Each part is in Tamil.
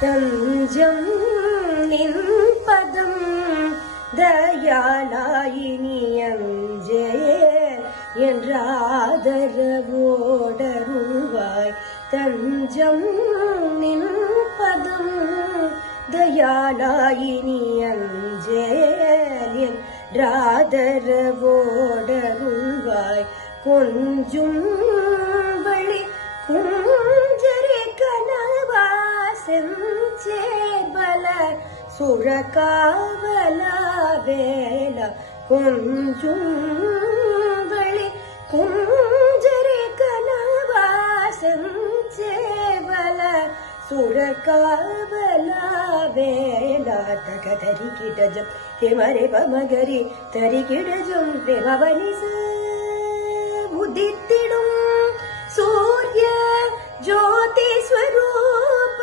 தஞ்சம் நின்பதம் தயாலாயினி அஞ்சே என்றாதரவோடருள்வாய். தஞ்சம் நின்பதம் தயாலாயினி அஞ்சேல் என்றாதரவோடருள்வாய். கொஞ்சும் வழி குஞ்சரி கனவா செஞ்சேர்பல சுழகாவல வேல. கொஞ்சும் வழி குஞ்சரி கனவா செஞ்சேர்பல சுழகாவல வேல. தகதரி கிடஜம் ஹேமரே பமகரி தரி கிடஜம் பிரேமவனிச. உதித்திடும் சூரிய ஜோதி ஸ்வரூப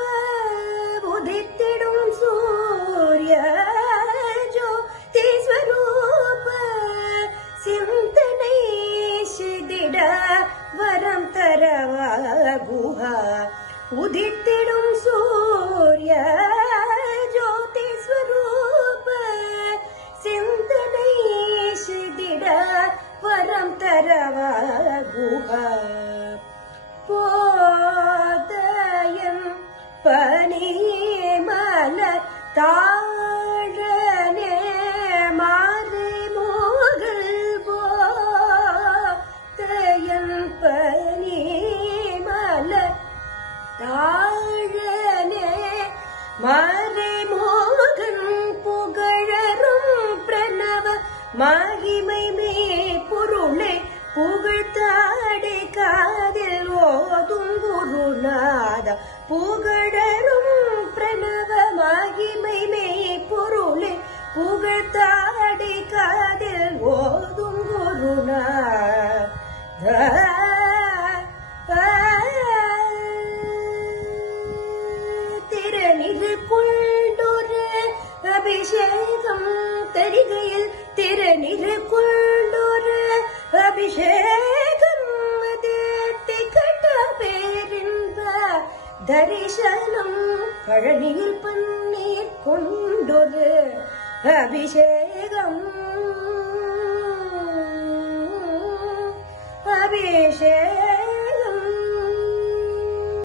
உதித்திடும் சூரிய ஜோதி ஸ்வரூப சிந்தனை சிதிட வரம் தரவா குஹா. உதித்திடும் சூரிய ஜோதி ஸ்வரூப சிந்தனை சிதிட வரம் தரவா குஹா. போதயம் பனிமலர் தாழனே மாறி மோகல். போதயம் பனிமலர் தாழனே மாறி மோகன் புகழரும் பிரணவ மகிமை மே பொருளை புகழ்த்தாடே காதில் ஓதும் குருநாத. புகழரும் பிரணவ மகிமை மே பொருளை புகழ்த்தாடே காதில் ஓதும் குருநாத. திறனிது கொண்டொரு அபிஷேகம் தரிகையில் திறனிது கொண்டொரு அபிஷேகம் திகட்ட பேரின்ப தரிசனம் பழனியில் பன்னீர் கொண்டொரு அபிஷேகம். அபிஷேகம்